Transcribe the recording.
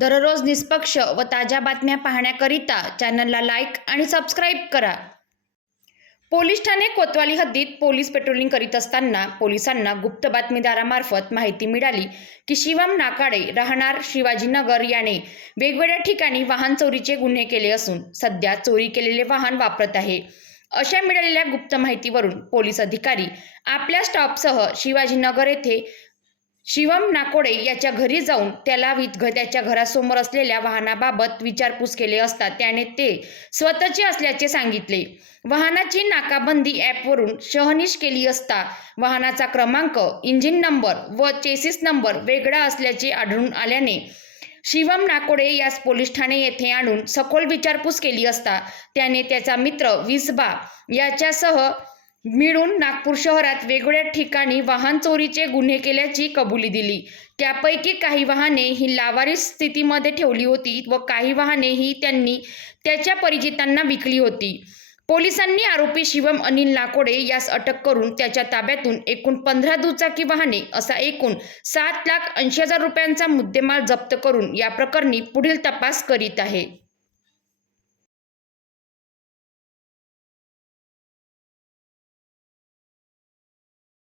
दररोज निष्पक्ष व ताज्या बातम्या पाहण्याकरिता चॅनलला लाईक आणि सबस्क्राईब करा. पोलीस ठाणे कोतवाली हद्दीत पोलीस पेट्रोलिंग करीत असताना पोलिसांना गुप्त बातमीदारामार्फत माहिती मिळाली की शिवम नाकाडे राहणार शिवाजीनगर याने वेगवेगळ्या ठिकाणी वाहन चोरीचे गुन्हे केले असून सध्या चोरी केलेले वाहन वापरत आहे. अशा मिळालेल्या गुप्त माहितीवरून पोलीस अधिकारी आपल्या स्टॉपसह शिवाजीनगर येथे शिवम नाकोडे याच्या घरी जाऊन त्याला त्याच्या घरासमोर असलेल्या वाहनाबाबत विचारपूस केले असता त्याने ते स्वतःचे असल्याचे सांगितले. वाहनाची नाकाबंदी ॲपवरून शहनिश केली असता वाहनाचा क्रमांक इंजिन नंबर व चेसिस नंबर वेगळा असल्याचे आढळून आल्याने शिवम नाकोडे यास पोलीस ठाणे येथे आणून सखोल विचारपूस केली असता त्याने त्याचा मित्र विसबा याच्यासह मिळून नागपूर शहरात वेगवेगळ्या ठिकाणी वाहन चोरीचे गुन्हे केल्याची कबुली दिली. त्यापैकी काही वाहने ही लावारिस स्थितीमध्ये ठेवली होती व काही वाहने ही त्यांनी त्याच्या परिचितांना विकली होती. पोलिसांनी आरोपी शिवम अनिल नाकोडे यास अटक करून त्याच्या ताब्यातून एकूण पंधरा दुचाकी वाहने असा एकूण सात लाख ऐंशी हजार रुपयांचा मुद्देमाल जप्त करून या प्रकरणी पुढील तपास करीत आहे.